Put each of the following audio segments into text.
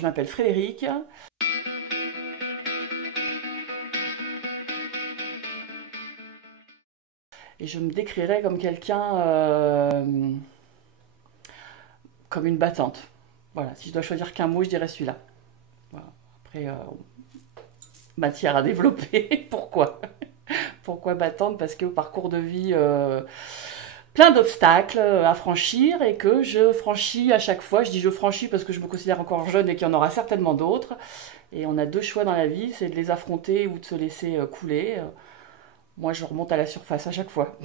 Je m'appelle Frédéric. Et je me décrirais comme quelqu'un, comme une battante. Voilà, si je dois choisir qu'un mot, je dirais celui-là. Voilà. Après, matière à développer. Pourquoi? Pourquoi battante? Parce que parcours de vie, plein d'obstacles à franchir et que je franchis à chaque fois. Je dis je franchis parce que je me considère encore jeune et qu'il y en aura certainement d'autres. Et on a deux choix dans la vie, c'est de les affronter ou de se laisser couler. Moi, je remonte à la surface à chaque fois.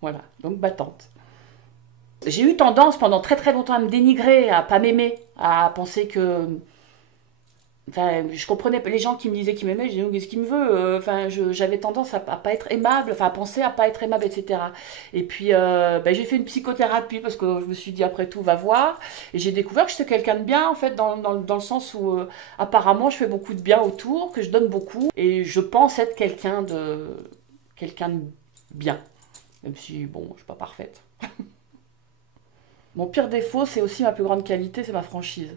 Voilà, donc battante. J'ai eu tendance pendant très très longtemps à me dénigrer, à pas m'aimer, à penser que... Enfin, je comprenais pas les gens qui me disaient qu'ils m'aimaient, je disais, qu'est-ce qu'il me veut? Enfin, j'avais tendance à pas être aimable, enfin, à penser à pas être aimable, etc. Et puis, j'ai fait une psychothérapie parce que je me suis dit, après tout, va voir. Et j'ai découvert que j'étais quelqu'un de bien, en fait, dans le sens où, apparemment, je fais beaucoup de bien autour, que je donne beaucoup. Et je pense être quelqu'un de bien. Même si, bon, je suis pas parfaite. Mon pire défaut, c'est aussi ma plus grande qualité, c'est ma franchise.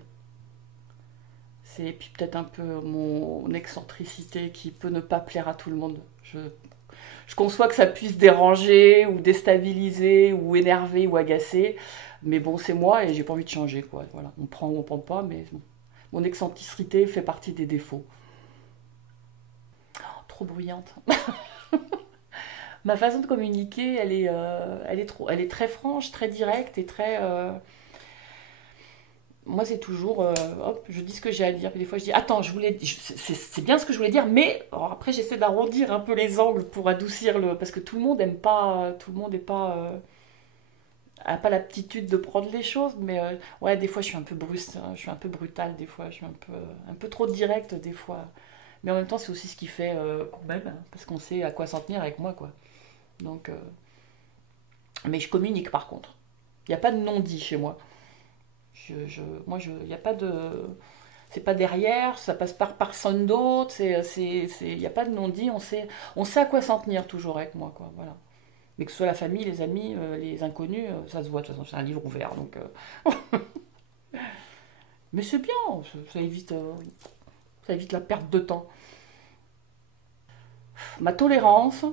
C'est puis peut-être un peu mon excentricité qui peut ne pas plaire à tout le monde. Je conçois que ça puisse déranger ou déstabiliser ou énerver ou agacer, mais bon, c'est moi et j'ai pas envie de changer, quoi. Voilà, on prend ou on prend pas, mais bon. Mon excentricité fait partie des défauts. Oh, trop bruyante. Ma façon de communiquer, elle est très franche, très directe et très. Moi, c'est toujours, hop, je dis ce que j'ai à dire. Puis des fois, je dis, attends, c'est bien ce que je voulais dire, mais alors après, j'essaie d'arrondir un peu les angles pour adoucir le, parce que tout le monde aime pas, tout le monde n'est pas, a pas l'aptitude de prendre les choses. Mais ouais, des fois, je suis un peu brusque, hein, je suis un peu brutale, des fois, je suis un peu trop directe, des fois. Mais en même temps, c'est aussi ce qui fait qu'on m'aime, hein, parce qu'on sait à quoi s'en tenir avec moi, quoi. Donc, mais je communique par contre. Il n'y a pas de non-dit chez moi. Il n'y a pas de. C'est pas derrière, ça passe par personne d'autre, il n'y a pas de non-dit, on sait à quoi s'en tenir toujours avec moi, quoi, voilà. Mais que ce soit la famille, les amis, les inconnus, ça se voit, de toute façon, c'est un livre ouvert, donc. Mais c'est bien, ça évite la perte de temps. Ma tolérance,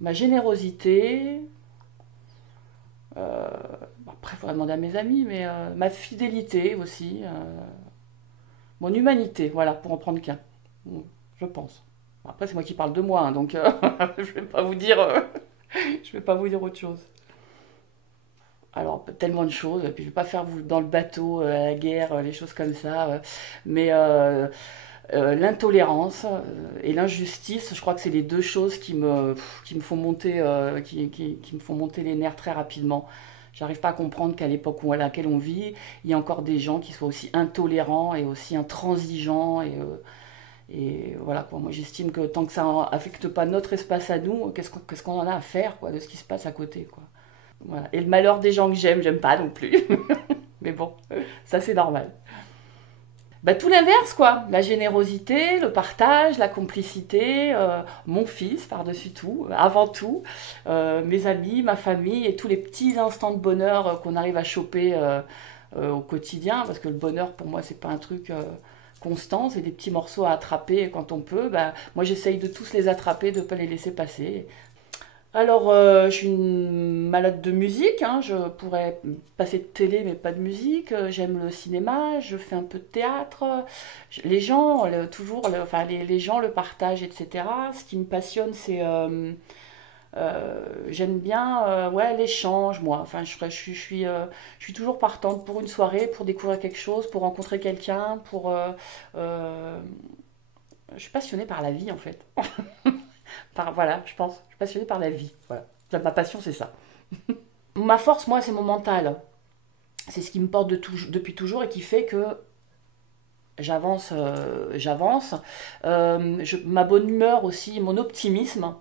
ma générosité, après, il faudrait demander à mes amis, mais ma fidélité aussi, mon humanité, voilà, pour en prendre qu'un, je pense. Après, c'est moi qui parle de moi, hein, donc je vais pas vous dire, je vais pas vous dire autre chose. Alors, tellement de choses, et puis je vais pas faire vous dans le bateau, la guerre, les choses comme ça, mais l'intolérance et l'injustice, je crois que c'est les deux choses qui me font monter, qui me font monter les nerfs très rapidement. J'arrive pas à comprendre qu'à l'époque à laquelle on vit, il y a encore des gens qui soient aussi intolérants et aussi intransigeants. Et voilà, quoi. Moi, j'estime que tant que ça n'affecte pas notre espace à nous, qu'est-ce qu'on en a à faire, quoi, de ce qui se passe à côté, quoi. Voilà. Et le malheur des gens que j'aime pas non plus. Mais bon, ça c'est normal. Bah, tout l'inverse, quoi. La générosité, le partage, la complicité, mon fils par-dessus tout, avant tout, mes amis, ma famille et tous les petits instants de bonheur qu'on arrive à choper au quotidien, parce que le bonheur pour moi c'est pas un truc constant, c'est des petits morceaux à attraper quand on peut. Bah, moi j'essaye de tous les attraper, de ne pas les laisser passer. Alors, je suis une malade de musique, hein, je pourrais passer de télé mais pas de musique. J'aime le cinéma, je fais un peu de théâtre. Les gens, enfin, les gens le partagent, etc. Ce qui me passionne, c'est... j'aime bien ouais, l'échange, moi. Enfin, je suis toujours partante pour une soirée, pour découvrir quelque chose, pour rencontrer quelqu'un, euh, je suis passionnée par la vie, en fait. Voilà, je pense. Je suis passionnée par la vie. Voilà. Ma passion, c'est ça. Ma force, moi, c'est mon mental. C'est ce qui me porte depuis toujours et qui fait que j'avance. Ma bonne humeur aussi, mon optimisme.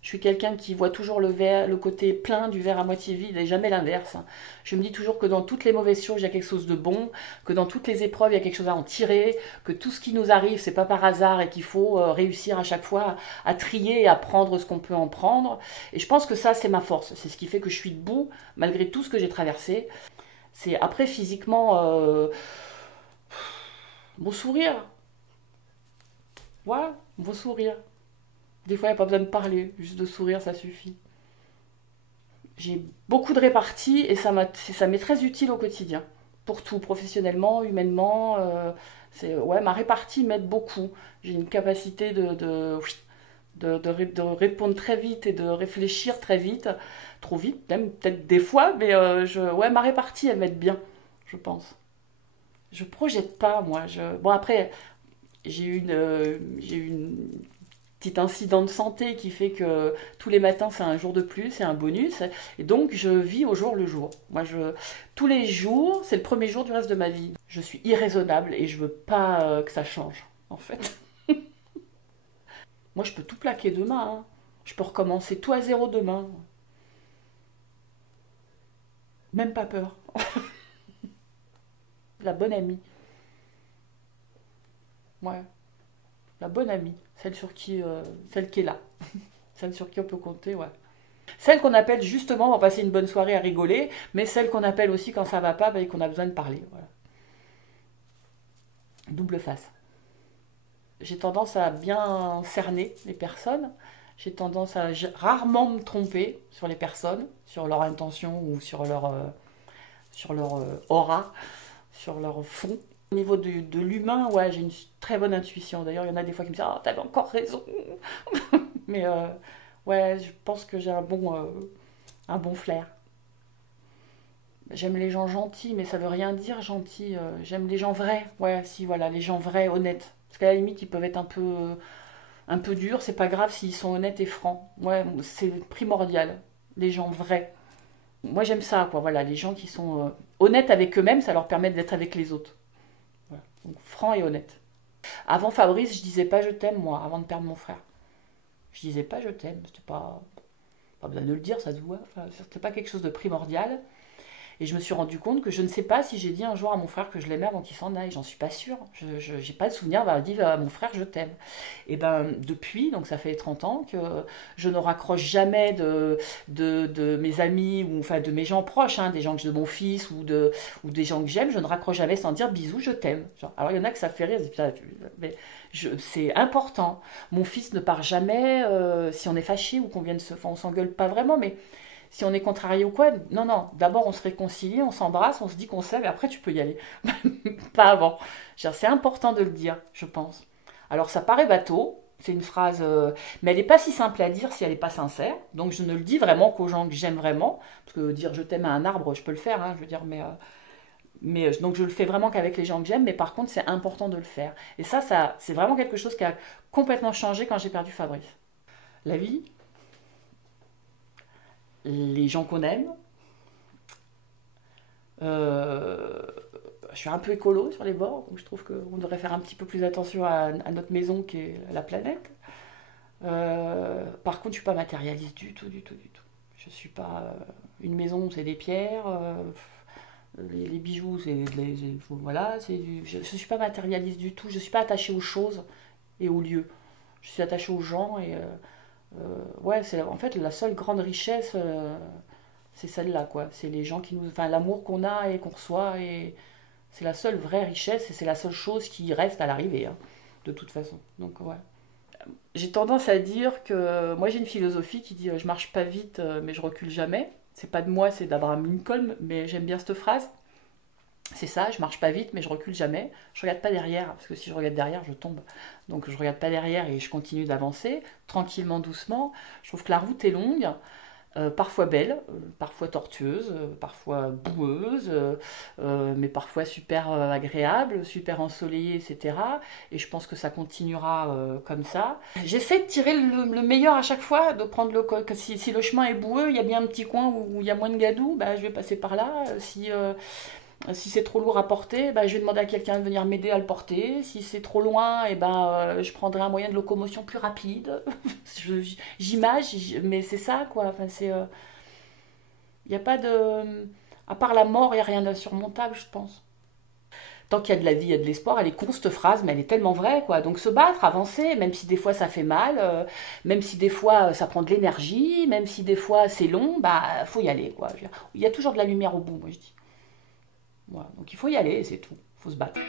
Je suis quelqu'un qui voit toujours le côté plein du verre à moitié vide et jamais l'inverse. Je me dis toujours que dans toutes les mauvaises choses, il y a quelque chose de bon, que dans toutes les épreuves, il y a quelque chose à en tirer, que tout ce qui nous arrive, c'est pas par hasard et qu'il faut réussir à chaque fois à trier et à prendre ce qu'on peut en prendre. Et je pense que ça, c'est ma force. C'est ce qui fait que je suis debout malgré tout ce que j'ai traversé. C'est après physiquement, Mon sourire, voilà, mon sourire. Des fois, il n'y a pas besoin de parler, juste de sourire, ça suffit. J'ai beaucoup de réparties et ça m'est très utile au quotidien. Pour tout, professionnellement, humainement. Ouais, ma répartie m'aide beaucoup. J'ai une capacité de répondre très vite et de réfléchir très vite. Trop vite, même peut-être des fois, mais ouais, ma répartie, elle m'aide bien, je pense. Je projette pas, moi. Bon, après, j'ai eu une petit incident de santé qui fait que tous les matins c'est un jour de plus, c'est un bonus, et donc je vis au jour le jour. Tous les jours, c'est le premier jour du reste de ma vie. Je suis irraisonnable et je veux pas que ça change, en fait. Moi, je peux tout plaquer demain, hein. Je peux recommencer tout à zéro demain. Même pas peur. La bonne amie. Ouais, la bonne amie. Celle qui est là. Celle sur qui on peut compter, ouais. Celle qu'on appelle justement, on va passer une bonne soirée à rigoler, mais celle qu'on appelle aussi quand ça va pas et qu'on a besoin de parler. Voilà. Double face. J'ai tendance à bien cerner les personnes. J'ai tendance à rarement me tromper sur les personnes, sur leur intention ou sur leur aura, sur leur fond. Au niveau de l'humain, ouais, j'ai une très bonne intuition. D'ailleurs, il y en a des fois qui me disent ah, t'avais encore raison. Mais ouais, je pense que j'ai un bon flair. J'aime les gens gentils, mais ça veut rien dire gentil. J'aime les gens vrais. Ouais, si, voilà, les gens vrais, honnêtes. Parce qu'à la limite, ils peuvent être un peu durs. C'est pas grave s'ils sont honnêtes et francs. Ouais, c'est primordial. Les gens vrais. Moi, j'aime ça, quoi. Voilà, les gens qui sont honnêtes avec eux-mêmes, ça leur permet d'être avec les autres. Voilà. Donc, franc et honnête. Avant Fabrice, je disais pas je t'aime, moi, avant de perdre mon frère. Je disais pas je t'aime. C'était pas besoin de le dire, ça se voit. Enfin, c'était pas quelque chose de primordial. Et je me suis rendu compte que je ne sais pas si j'ai dit un jour à mon frère que je l'aimais avant qu'il s'en aille. J'en suis pas sûre. Je n'ai pas le souvenir d'avoir dit à mon frère je t'aime. Et ben depuis, donc ça fait 30 ans que je ne raccroche jamais de mes amis ou enfin de mes gens proches, hein, des gens de mon fils ou des gens que j'aime. Je ne raccroche jamais sans dire bisous, je t'aime. Alors il y en a que ça fait rire. Mais c'est important. Mon fils ne part jamais si on est fâché ou qu'on vient de se... Enfin, on s'engueule pas vraiment, mais si on est contrarié ou quoi, non, non. D'abord, on se réconcilie, on s'embrasse, on se dit qu'on s'aime, et après, tu peux y aller. Pas avant. C'est important de le dire, je pense. Alors, ça paraît bateau, c'est une phrase, mais elle n'est pas si simple à dire si elle n'est pas sincère. Donc, je ne le dis vraiment qu'aux gens que j'aime vraiment. Parce que dire je t'aime à un arbre, je peux le faire, hein, je veux dire, mais donc, je le fais vraiment qu'avec les gens que j'aime, mais par contre, c'est important de le faire. Et ça c'est vraiment quelque chose qui a complètement changé quand j'ai perdu Fabrice. La vie, les gens qu'on aime. Euh, je suis un peu écolo sur les bords, donc je trouve qu'on devrait faire un petit peu plus attention à notre maison qui est la planète. Par contre, je suis pas matérialiste du tout, du tout, du tout. Je suis pas une maison, c'est des pierres, les bijoux, voilà, je suis pas matérialiste du tout. Je suis pas attachée aux choses et aux lieux. Je suis attachée aux gens et ouais, c'est en fait la seule grande richesse, c'est celle-là, quoi. C'est les gens qui nous, enfin l'amour qu'on a et qu'on reçoit, et c'est la seule vraie richesse et c'est la seule chose qui reste à l'arrivée, hein, de toute façon. Donc ouais. J'ai tendance à dire que moi j'ai une philosophie qui dit je marche pas vite mais je recule jamais. C'est pas de moi, c'est d'Abraham Lincoln, mais j'aime bien cette phrase. C'est ça, je marche pas vite, mais je recule jamais. Je regarde pas derrière, parce que si je regarde derrière, je tombe. Donc je regarde pas derrière et je continue d'avancer, tranquillement, doucement. Je trouve que la route est longue, parfois belle, parfois tortueuse, parfois boueuse, mais parfois super agréable, super ensoleillée, etc. Et je pense que ça continuera comme ça. J'essaie de tirer le meilleur à chaque fois, de prendre si le chemin est boueux, il y a bien un petit coin où il y a moins de gadou, bah, je vais passer par là. Si c'est trop lourd à porter, bah, je vais demander à quelqu'un de venir m'aider à le porter. Si c'est trop loin, et ben, je prendrai un moyen de locomotion plus rapide. J'imagine, mais c'est ça, quoi. Enfin, y a pas de... À part la mort, il n'y a rien d'insurmontable, je pense. Tant qu'il y a de la vie, il y a de l'espoir. Elle est con, cette phrase, mais elle est tellement vraie, quoi. Donc se battre, avancer, même si des fois ça fait mal, même si des fois ça prend de l'énergie, même si des fois c'est long, bah, faut y aller, quoi. Il y a toujours de la lumière au bout, moi, je dis. Voilà. Donc il faut y aller, c'est tout. Il faut se battre.